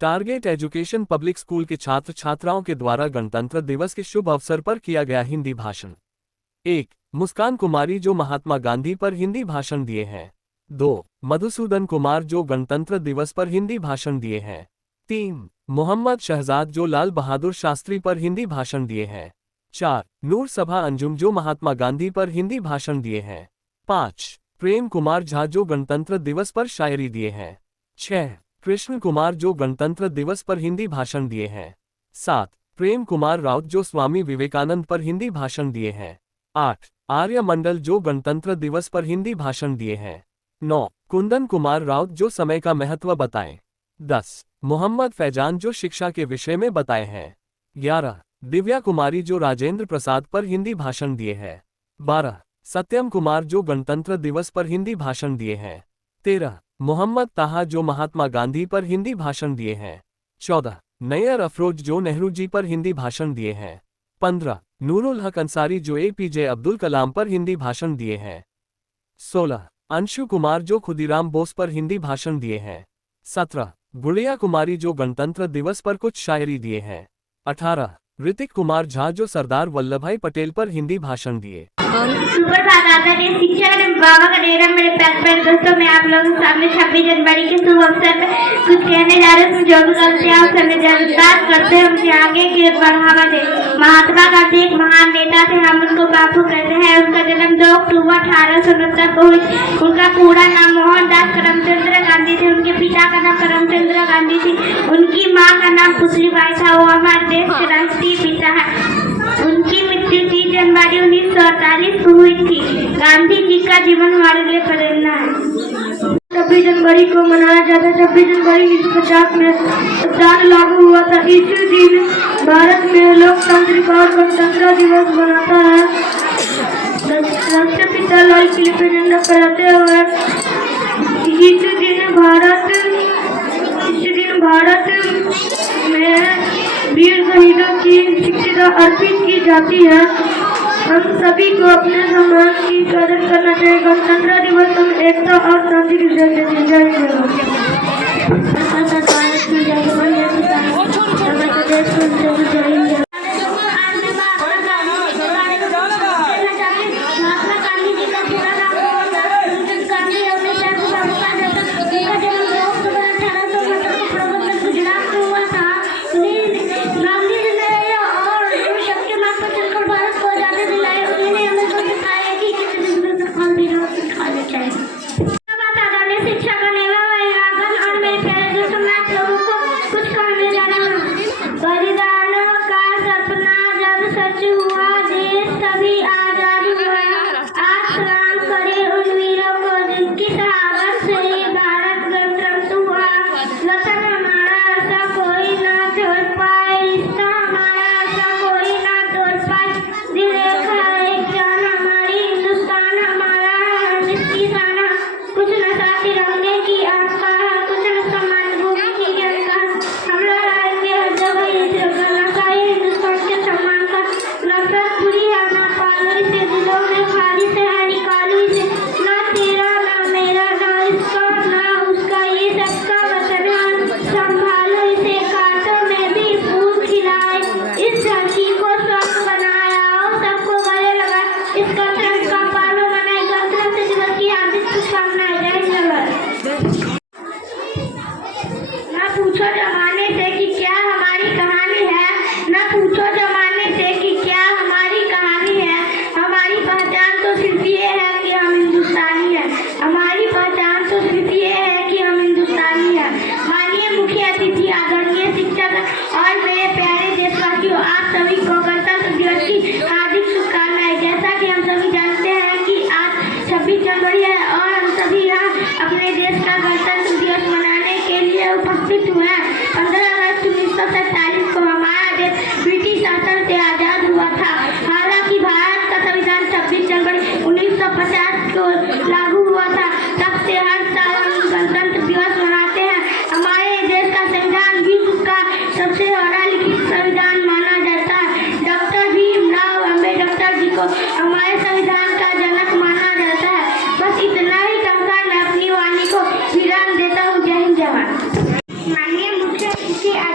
Target education public school के छात्र छात्राओं के द्वारा गणतंत्र दिवस के शुभ अवसर पर किया गया हिंदी भाषण। 1. मुस्कान कुमारी जो महात्मा गांधी पर हिंदी भाषण दिए हैं। 2. मधुसूदन कुमार जो गणतंत्र दिवस पर हिंदी भाषण दिए हैं। 3. मोहम्मद शहजाद जो लाल बहादुर शास्त्री पर हिंदी भाषण दिए हैं। 4. नूर सभा अंजुम जो महात्मा गांधी पर हिंदी भाषण दिए हैं। 5. प्रेम कुमार झा जो गणतंत्र दिवस पर शायरी दिए हैं। 6. कृष्ण कुमार जो गणतंत्र दिवस पर हिंदी भाषण दिए हैं। 7. प्रेम कुमार राउत जो स्वामी विवेकानंद पर हिंदी भाषण दिए हैं। 8. आर्य मंडल जो गणतंत्र दिवस पर हिंदी भाषण दिए हैं। 9. कुंदन कुमार राउत जो समय का महत्व बताएं। 10. मोहम्मद फैजान जो शिक्षा के विषय में बताए हैं। 11. दिव्या कुमारी जो राजेंद्र प्रसाद पर हिंदी भाषण दिए हैं। 12. सत्यम कुमार जो गणतंत्र दिवस पर हिंदी भाषण दिए हैं। 13. मोहम्मद ताहा जो महात्मा गांधी पर हिंदी भाषण दिए हैं। 14. नैयर अफरोज जो नेहरू जी पर हिंदी भाषण दिए हैं। 15. नूरुल हक अंसारी जो APJ अब्दुल कलाम पर हिंदी भाषण दिए हैं। 16. अंशु कुमार जो खुदीराम बोस पर हिंदी भाषण दिए हैं। 17. गुड़िया कुमारी जो गणतंत्र दिवस पर कुछ शायरी दिए हैं। 18. ऋतिक कुमार झा जो सरदार वल्लभभाई पटेल पर हिंदी भाषण दिए। सुप्रभात आदरणीय शिक्षक एवं बाबा का डेरा मेरे प्यारे दोस्तों, मैं आप लोगों के सामने 26 जनवरी के शुभ अवसर पर कुछ कहने जा रहे हैं। जो भी गलतियां जरूरत करते हैं उनसे आगे की ओर बढ़ावा दे। महात्मा गांधी एक महान नेता थे, हम उनको बापू कहते हैं। उनका जन्म 2 अक्टूबर 1869 को हुई। उनका पूरा नाम मोहनदास करमचंद्र गांधी थे। उनके पिता का नाम करमचंद्र गांधी थी। उनकी माँ का नाम पुतलीबाई था। वो हमारे देश के राष्ट्रीय पिता है। उनकी मृत्यु 30 जनवरी 1948 को हुई थी। गांधी जी का जीवन हमारे लिए प्रेरणा है। 26 जनवरी को मनाया जाता है। 26 जनवरी 1950 में संविधान लागू हुआ था। इसी दिन भारत में लोकतंत्र और गणतंत्र दिवस मनाता है। राष्ट्रपिता लाल किले पर झंडा फहराते हुए इसी दिन भारत में वीर शहीदों की शिक्षा अर्पित की जाती है। हम सभी को अपने सम्मान की कदर करना चाहिए। गणतंत्र दिवस हम एकता और शांति की जय। अपने देश का गणतंत्र दिवस मनाने के लिए उपस्थित हुए। 15 अगस्त 1947 को हमारा देश ब्रिटिश शासन से आजाद हुआ था। हालांकि भारत का संविधान 26 जनवरी 1950 को लागू हुआ था। तब से हर साल हम गणतंत्र दिवस मनाते हैं। हमारे देश का संविधान विश्व का सबसे बड़ा लिखित संविधान माना जाता है। डॉक्टर भीमराव अम्बेडकर जी को हमारे संविधान का जनक माना जाता है। बस इतना ही कहकर मैं अपनी वाणी को विराम देता हूँ। जय हिंद, जय भारत। माननीय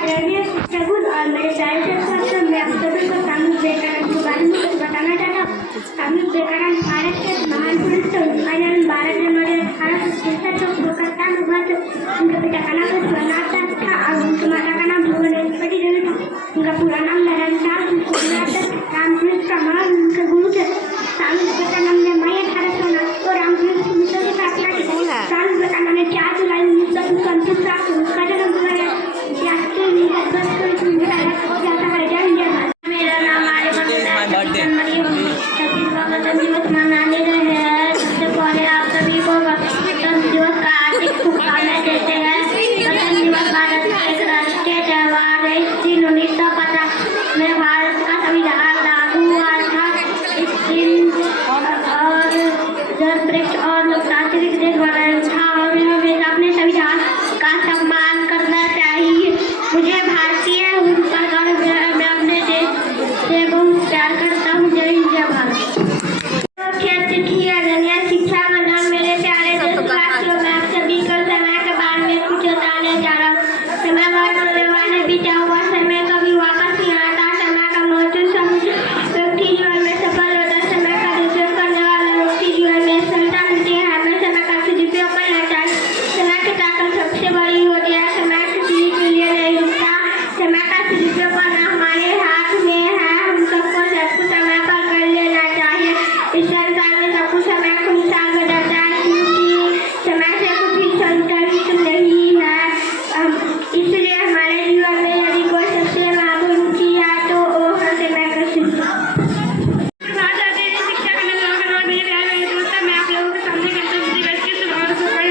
आदरणीय शिक्षकगण और मेरे प्यारे छात्र, मैं आप सभी को स्वामी विवेकानंद के बारे में कुछ बताना चाहता हूँ। स्वामी विवेकानंद भारत के महान पुरुष थे। भारत में मरे 1867 को कोलकाता में हुआ थे। उनके पिता का नाम विश्वनाथ था और उनकी माता का नाम भुवनेश्वरी देवी था। उनका पूरा नाम नारायण रामकृष्ण महान उनके गुरु थे। स्वामी विवेकानंद ने मई 1879 को रामकृष्ण मिशन की स्थापना की। स्वामी विवेकानंद ने 4 जुलाई 1929 को उसका जन्म हुआ है। मेरा नाम आर्यभट्ट दिवस मनाने रहे हैं। सबसे पहले आप सभी को गणतंत्र दिवस का हार्दिक शुभकामनाएं देते हैं। गणतंत्र दिवस भारत का एक राष्ट्रीय त्योहार है। इस दिन 1950 में भारत का संविधान लागू हुआ था। इस दिन और धर्मनिरपेक्ष और लोकतांत्रिक देश बनाया था और हमें अपने संविधान का सम्मान करना चाहिए। मुझे भारतीय हूँ पर गर्व है। मैं अपने देश से बहुत प्यार करता हूँ। जय हिंद जय भारत। शिक्षा मंडल मेरे प्यारे देशवासियों, मैं आप सभी को समय के बारे में कुछ बताने जा रहा हूँ। समय बहुत मूल्यवान है। बीता हुआ समय कभी वापस नहीं आता। समय का महत्व व्यक्ति जीवन में सफल होता है। समय का दुरुपयोग करने वाले व्यक्ति जीवन में सफलता मिलती है। हमें समय का सदुपयोग करना चाहिए। समय की ताकत सबसे बड़ी होती है। समय किसी के लिए नहीं रुकता। समय का सदुपयोग करना हमारे हाथ में है। हम सबको सब कुछ समय पर कर लेना चाहिए। इस संसार में सब कुछ समय के अनुसार बदलता है, क्योंकि समय से कुछ भी संतुलित नहीं है। इसलिए हमारे जीवन में यदि कोई सबसे महत्वपूर्ण चीज है तो वो है समय का सदुपयोग। मैं आप लोगों के सामने गणतंत्र दिवस के शुभ अवसर पर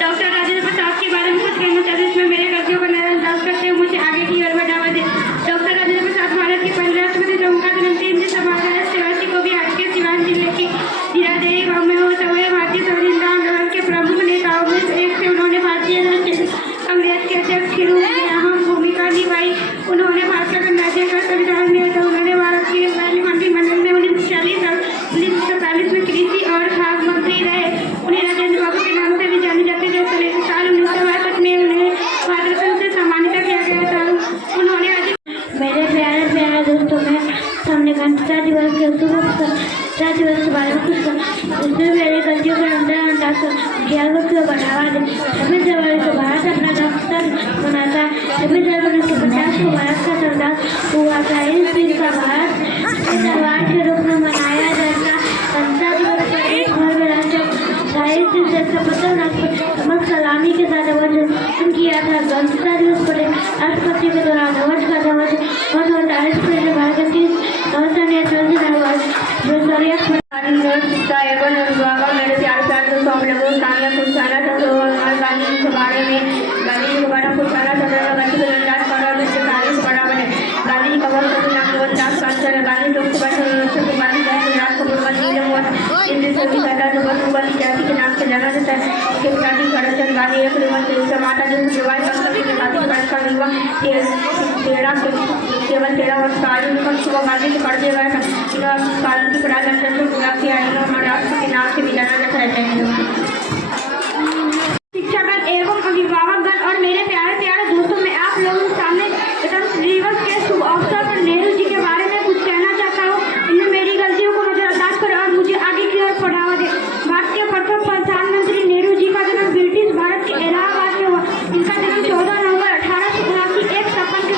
डॉक्टर राजेंद्र प्रसाद के बारे में कुछ कहना चाहते हैं। इसमें मेरे कर्तव्यों का नजरअंदाज करते हुए मुझे आगे की ओर बढ़ावा दे। डॉक्टर राजेंद्र प्रसाद भारत के पहले राष्ट्रपति थे। उनका जन्म 3 दिसंबर 1887 को बिहार के सिवान जिले की जीरादेवी गांव में हुआ था। वे भारतीय स्वाधीनता आंदोलन के प्रमुख नेताओं में से एक थे। उन्होंने भारतीय कांग्रेस के अध्यक्ष के रूप में अहम भूमिका निभाई। उन्होंने भारत का गणराज्य का संविधान दिया था। उन्होंने भारत के पहले मंत्रिमंडल में 1940 में कृषि और खाद्य मंत्री रहे। उन्हें राजेंद्र बाबू के नाम से भी जाने जाते थे। साल 1962 में उन्हें भारत रत्न से सम्मानित किया गया था। उन्होंने मेरे प्यारे दोस्तों, मैं सामने गणतंत्र दिवस के शुभ अवसर दिवस के बारे में कुछ इसमें मेरे गलतियों का नजरअंदाज कर ज्ञान को बढ़ावा दे। 26 जनवरी को भारत अपना गणतंत्र मनाता है। 26 जनवरी 1950 को भारत का संविधान हुआ था। इस दिन का भारत के त्योहार के रूप में मनाया जाता है। गणतंत्र दिवस पर एक भर में इस दिन देश का प्रथम राष्ट्रपति सलामी के साथ अभिवादन किया था। गणतंत्र दिवस पर राष्ट्रपति के दौरान ध्वज का ध्वज 1948 भारत के शिक्षा एवं अभिभावक मेरे प्यार दोस्तों, हम लोगों को सामने कुछ कहना चाहते हो। गांधी जी के बारे में कुछ कहना चाहते हैं। गांधी को जनजात करो जिससे तारीफ बड़ा बने। गांधी जी का बहुत सभी नाम मोहनदास करमचंद गांधी लोग को गांधी राज को हिंदी सभी सरकार जो बस मुगल जाति के नाम से जाना जाता है। उसके पिताजी करमचंद गांधी एक माता जी को विवाह का विवाह 13 वर्ष का आयु में गांधी को कर दिया गया था। कानून की पढ़ाई पूरा किया। हमारे राष्ट्र के नाम से भी जाना जाता है। शिक्षागण एवं अभिभावकगण और मेरे प्यारे दोस्तों, मैं आप लोगों के सामने गणतंत्र दिवस के शुभ अवसर पर नेहरू जी के बारे में कुछ कहना चाहता हूँ। इन्हें मेरी गलतियों को नजरअंदाज करें और मुझे आगे की ओर बढ़ावा दे। भारत के प्रथम प्रधानमंत्री नेहरू जी का जन्म ब्रिटिश भारत के इलाहाबाद में हुआ। इनका जन्म 14 नवंबर 1879 एक सपन के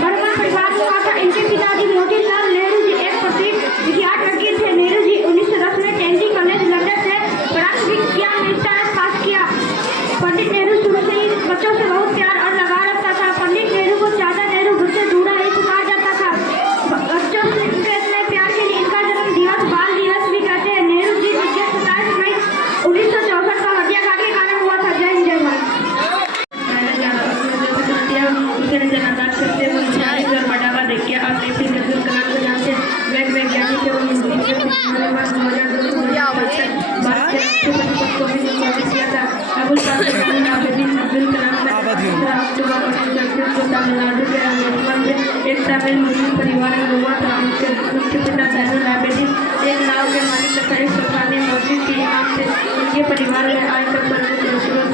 ब्राह्मण परिवार में हुआ था। इनके पिताजी मोतीलाल नेहरू जी एक प्रसिद्ध विख्यात वकील थे। नेहरू जी 1910 में ट्रिनिटी कॉलेज लंदन से प्राथमिक विज्ञान में स्नातक पास किया। पंडित नेहरू शुरू से ही बच्चों से बहुत प्यार और लगाव रखता था। पंडित नेहरू को चाचा नेहरू घर से दूरा ही पुकारा जाता था। बच्चों से इतने प्यार के लिए इनका जन्म दिवस बाल दिवस भी कहते हैं। नेहरू जी को 27 मई 1964 को हत्या के कारण हुआ था। जय हिंद जय भारत। बढ़ावा देखे और अब्दुल कलाम के नाम से वैज्ञानिक एवं किया था। अबुल कलाम अब्दुल कलाम अक्टूबर 1934 को तमिलनाडु के रामेश्वरम में एक तमिल मुस्लिम परिवार में हुआ था। उनके पिता सैनुल आबिदीन एक नाव के मालिक तथा एक सरकारी नौकरी के नाम से उनके परिवार में आय कर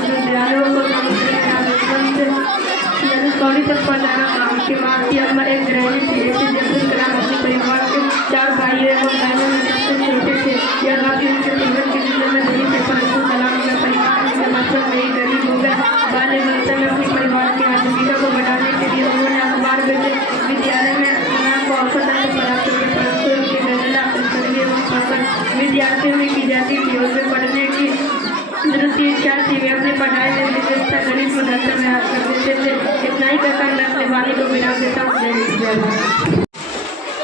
श्रद्धालुओं को समुद्र में रामेश्वरम से कॉलेज तक पहुंचाना काम के बाद ही अमर एक गृहिणी थी। ऐसे अब्दुल कलाम अपने परिवार के 4 भाई एवं बहनों में सबसे छोटे थे। यह बात उनके जीवन के जिले में नहीं थे, परंतु कलाम का परिवार उनके बच्चों में ही गरीब हो गया। बाल्यवस्था में अपने परिवार की आजीविका को बढ़ाने के लिए उन्होंने अखबार बेचे, विद्यालय में कलाम को अवसर प्राप्त हुए, परंतु उनकी गणना अंतर्गत एवं सफल विद्यार्थियों में की जाती थी। उनमें पढ़ने की दृष्टि इच्छा थी। वे अपनी पढ़ाई में विशेषता गणित में दर्शन में हाथ कर देते थे। इतना ही कहकर मैं अपने वाणी को विराम देता हूँ।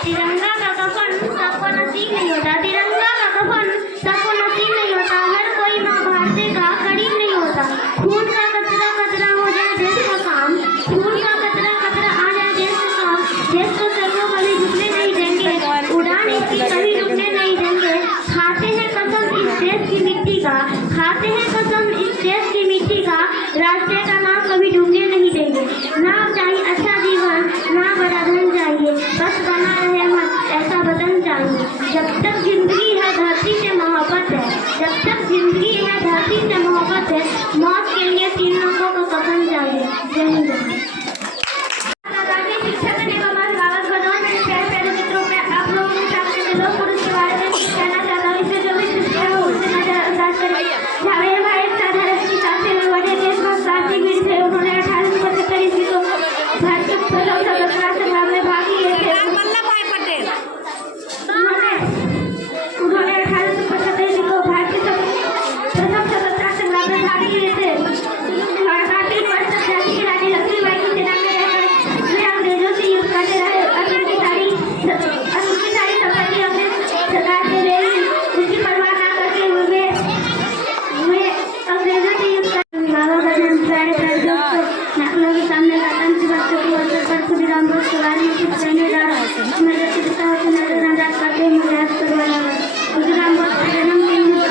तिरंगा का कफन सबको नसीब नहीं होता, तिरंगा का कफन सबको नसीब नहीं होता। हर कोई माँ भारती का करीब नहीं होता। खून का कतरा कतरा हो जाए देश का काम, खून का कतरा कतरा आ जाए देश का काम। देश को सर्वों कभी झुकने नहीं देंगे, उड़ान इसकी कभी रुकने नहीं देंगे। खाते हैं कसम इस देश की मिट्टी का, खाते हैं कसम इस देश की मिट्टी का। राष्ट्र का नाम कभी डूबने नहीं देंगे। ना चाहिए अच्छा जीवन, ना बड़ा धन चाहिए, बस बना रहे मन ऐसा वतन चाहिए। जब तक जिंदगी है धरती से मोहब्बत है, जब तक जिंदगी है धरती से मोहब्बत है। मौत के लिए 3 लोगों को कफन चाहिए। जय हिंद। शिक्षक ने कमल कागज बनाओ। मेरे प्यारे प्यारे मित्रों, मैं आप लोगों के सामने लोक पुरुष के बारे में कुछ कहना चाहता हूँ। इससे जो भी शिक्षा हो उससे नजरअंदाज करें। झावेर भाई एक साधारण किसान थे, वे बड़े देशभक्त क्रांति वीर थे। उन्होंने 1875 ईस्वी को भारत के प्रथम स्वतंत्रता संग्राम में भाग लिए थे। उन्होंने 1875 ईस्वी को भारत के प्रथम स्वतंत्रता संग्राम में भाग लिए थे और 3 वर्ष तक झांसी की रानी लक्ष्मीबाई की सेना में रहकर वे अंग्रेजों से युद्ध करते रहे और उनकी सारी संपत्ति अपने सरकार से ले ली। उसकी परवाह न करके वे अंग्रेजों से युद्ध कर। बाबा का जन्म प्यारे प्यारे दोस्तों, मैं आप लोगों के सामने गणतंत्र दिवस के अवसर पर खुदीराम बोस के बारे में कुछ कहने जा रहा हूँ। मेरे पिता को नजरअंदाज करते हुए मुझे याद करवाया है। खुदीराम बोस का जन्म 3 को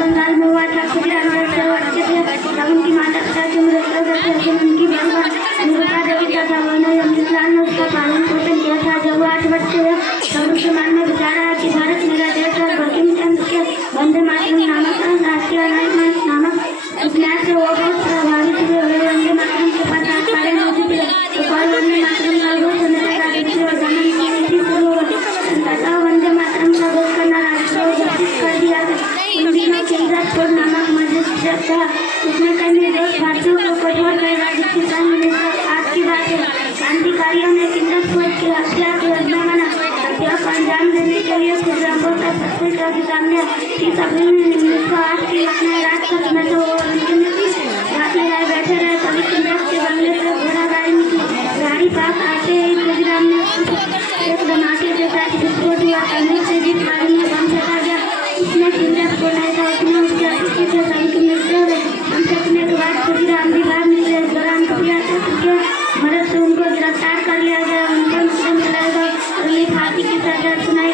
बंगाल में हुआ था। खुदीराम बोस 6 वर्ष के थे तब उनकी माता पिता की मृत्यु हो गई थी। उनकी बहन निरुपा देवी का था, उन्होंने हिंदुस्तान में उसका पालन पोषण किया था। जब वो 8 वर्ष के हुए तब उसके मन में विचार आया कि भारत मेरा देश और बंकिम चंद्र के वंदे मातरम नामक राष्ट्रीय अनाज नामक उपन्यास से वो बहुत प्रभावित हुए। वे वंदे मातरम के पास सारे मौजूद थे तो कोई वंदे मातरम का घोष होने लगा। दूसरे और जन्म की नीति शुरू हो गई। अंततः वंदे मातरम का घोष करना राष्ट्र को घोषित कर दिया गया। उन दिनों किंग्सफोर्ड नामक मस्जिद था, उसमें कई निर्दोष भारतीयों को कठोर कैद जिसकी कई मिनट आज की बात है। क्रांतिकारियों ने किंग्सफोर्ड की हत्या की योजना बना। हत्या को अंजाम देने के लिए खुदीराम बोस का सबसे के सामने 30 अप्रैल 1908 की घटना। रात का समय तो वो उनकी रात राय बैठे रहे, तभी किंग्स के बंगले से घोड़ा गाड़ी निकली। गाड़ी पास आते ही खुदीराम ने एक धमाके के साथ विस्फोट हुआ। करने से जिस गाड़ी में बम फेंका गया उसमें किंग्स को नहीं था, उसमें उसके अतिथि से सभी की मृत्यु हो गई। हम फेंकने के बाद खुदीराम भी बाहर निकले। इस दौरान खुफिया तंत्र के मदद से उनको गिरफ्तार कर लिया गया। उनको मुकदमा चलाया गया और उन्हें फांसी की सजा सुनाई